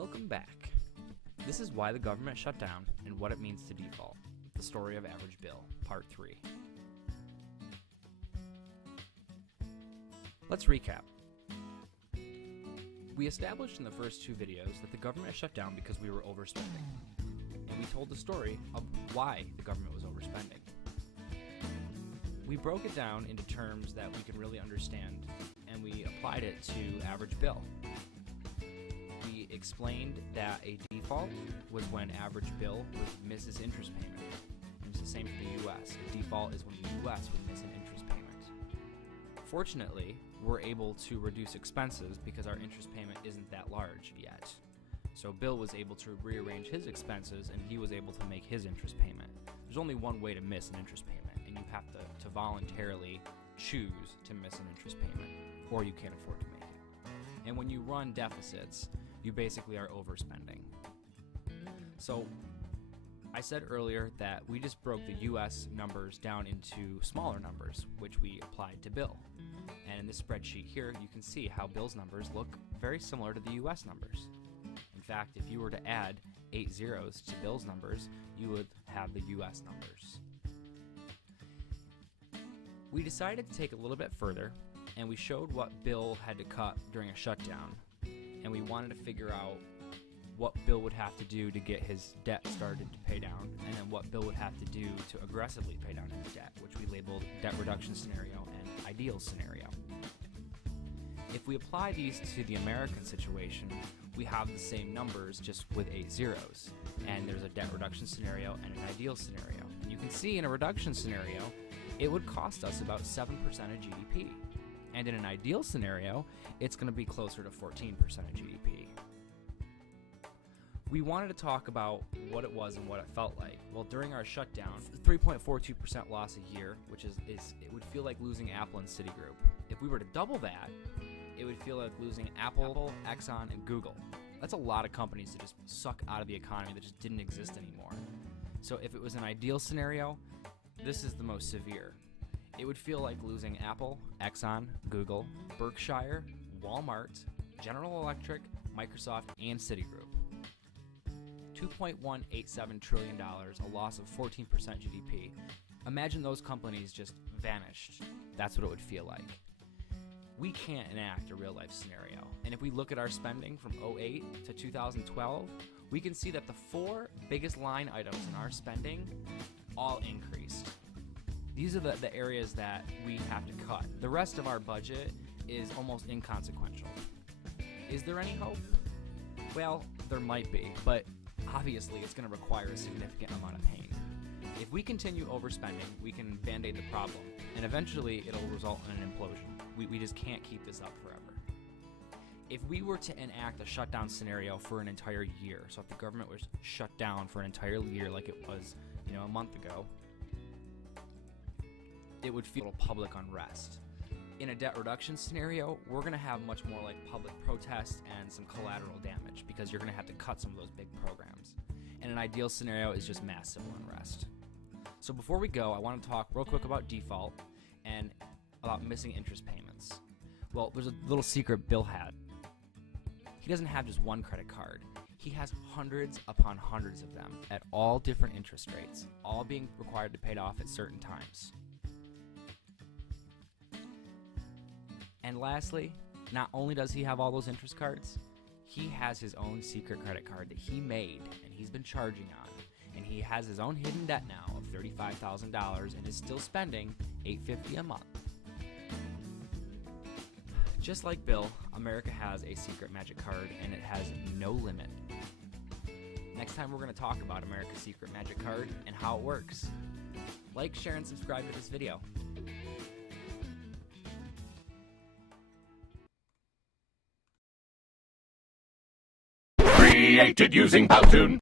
Welcome back. This is why the government shut down and what it means to default. The story of Average Bill, Part 3. Let's recap. We established in the first two videos that the government shut down because we were overspending. And we told the story of why the government was overspending. We broke it down into terms that we could really understand, and we applied it to average bill. We explained that a default was when average bill misses interest payment. And it's the same for the U.S. A default is when the U.S. would miss an interest payment. Fortunately, we're able to reduce expenses because our interest payment isn't that large yet. So Bill was able to rearrange his expenses and he was able to make his interest payment. There's only one way to miss an interest payment, and you have to voluntarily choose to miss an interest payment, or you can't afford to make it. And when you run deficits, you basically are overspending. So I said earlier that we just broke the US numbers down into smaller numbers, which we applied to Bill. And in this spreadsheet here, you can see how Bill's numbers look very similar to the US numbers. In fact, if you were to add 8 zeros to Bill's numbers, you would have the US numbers. We decided to take it a little bit further, and we showed what Bill had to cut during a shutdown. And we wanted to figure out what Bill would have to do to get his debt started to pay down, and then what Bill would have to do to aggressively pay down his debt, which we labeled debt reduction scenario and ideal scenario. If we apply these to the American situation, we have the same numbers just with 8 zeros, and there's a debt reduction scenario and an ideal scenario. And you can see in a reduction scenario, it would cost us about 7% of GDP. And in an ideal scenario, it's going to be closer to 14% of GDP. We wanted to talk about what it was and what it felt like. Well, during our shutdown, 3.42% loss a year, which is it would feel like losing Apple and Citigroup. If we were to double that, it would feel like losing Apple, Exxon, and Google. That's a lot of companies that just suck out of the economy that just didn't exist anymore. So if it was an ideal scenario, this is the most severe. It would feel like losing Apple, Exxon, Google, Berkshire, Walmart, General Electric, Microsoft, and Citigroup. $2.187 trillion, a loss of 14% GDP. Imagine those companies just vanished. That's what it would feel like. We can't enact a real-life scenario. And if we look at our spending from 2008 to 2012, we can see that the 4 biggest line items in our spending all increased. These are the areas that we have to cut. The rest of our budget is almost inconsequential. Is there any hope? Well, there might be, but obviously it's going to require a significant amount of pain. If we continue overspending, we can band-aid the problem, and eventually it'll result in an implosion. We just can't keep this up forever. If we were to enact a shutdown scenario for an entire year, so if the government was shut down for an entire year like it was, a month ago, it would feel public unrest. In a debt reduction scenario, we're going to have much more like public protest and some collateral damage because you're going to have to cut some of those big programs. And an ideal scenario is just mass civil unrest. So before we go, I want to talk real quick about default and about missing interest payments. Well, there's a little secret Bill had. He doesn't have just one credit card. He has hundreds upon hundreds of them at all different interest rates, all being required to pay it off at certain times. And lastly, not only does he have all those interest cards, he has his own secret credit card that he made and he's been charging on. And he has his own hidden debt now of $35,000 and is still spending $850 a month. Just like Bill, America has a secret magic card and it has no limit. Next time we're going to talk about America's secret magic card and how it works. Like, share, and subscribe to this video. Created using Powtoon.